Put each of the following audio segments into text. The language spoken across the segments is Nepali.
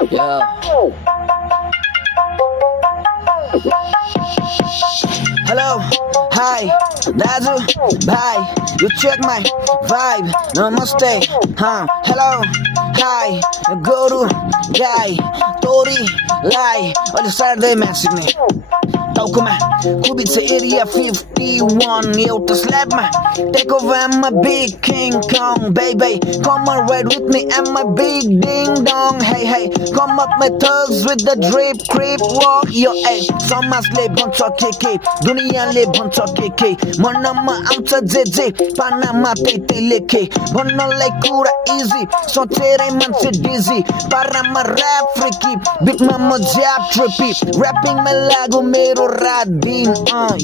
Yeah. Hello, hi, Dazu, bye. You check my vibe. Namaste, hello, hi. Guru, guy, Tori, lie. All the Saturday message me. टाउकोमा कुबिन्छ एरिया 51 एउटा स्ल्याबमा take over I'm a big king kong baby come on ride with me I'm a big ding dong hey hey come up my thugs with the drip creep walk yo hey समाजले भन्छ के दुनियाँले भन्छ के मनमा आउँछ जे पानामा त्यही लेखे भन्नलाई कुरा इजी सोचेरै मान्छे डिजी पारामा ऱ्याप फ्रिकी बिटमा म ज्याप ट्रिपी ऱ्यापिङमा लागु मेरो रात दिन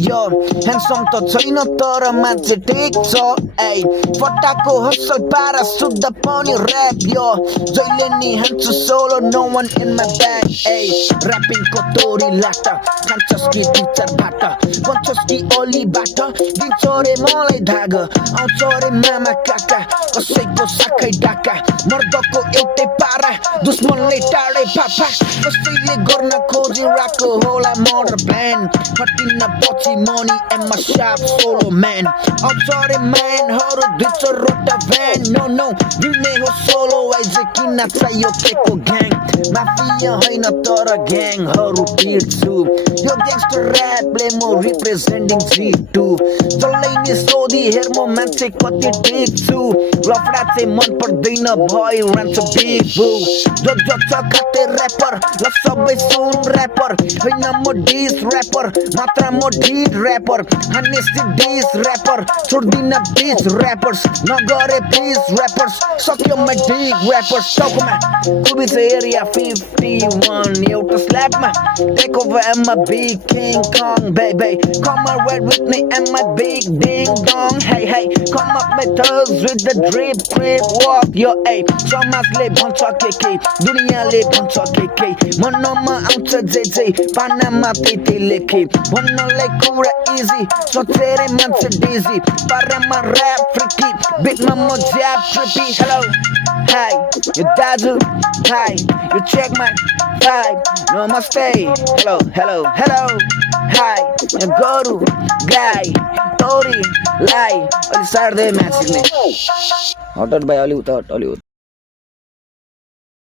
यो ह्यान्डसम त छैन तर मान्छे ठिक छ ए फटाको हसल पारा शुद्ध पनि ऱ्याप यो जहिले नि हान्छु solo no one in my bag ए ऱ्यापिङको तोरी लाटा खान्छस् कि टिचर बाटा बन्छस् कि ओलीबाट दिन्छ रे मलाई धाग आउँछ रे मामा काका कसैको साखै डाका मर्दको एउटै पारा दुश्मनले टाढै फाफा कसैले गर्न खोजिरहेको होला मर्डर प्लान फटिन पछि money M a sharp solo man आउँछ रे म्यानहरू दुई चारवटा भ्यान नो नो दिने हो सोलो आइज किन चाहियो केको ग्याङ माफिया होइन तर ग्याङहरू पिट्छु यो ग्याङ्स्टर ऱ्यापले म रिप्रेजेन्टिङ G2 जसले नि सोधी हेर म मान्छे कति ठिक छु लफडा चाहिँ मन पर्दैन भइ रहन्छ बिग बु जो छ काटे ऱ्यापर ल सबै सुन ऱ्यापर होइन म डिस ऱ्यापर मात्र म डिड ऱ्यापर हानेसी डिस ऱ्यापर छोड्दिन बिच ऱ्यापर्स नगरे प्लिज ऱ्यापर्स सक्यो म डिग ऱ्यापर्स टाउकोमा कुबिन्छ एरिया 51 एउटा स्ल्याबमा take over I'm a big king kong baby come on ride with me I'm a big ding dong hey hey come up my thugs with the drip creep walk yo hey समाजले भन्छ के दुनियाँले भन्छ के मनमा आउँछ जे पानामा त्यही लेखे भन्नलाई कुरा इजी सोचेरै मान्छे डिजी पारामा ऱ्याप फ्रिकी बिटमा म ज्याप ट्रिपी हेलो hi you दाजु hi you check my vibe namaste hello hi you guru guy Tori lie all Saturday match me hotted by Hollywood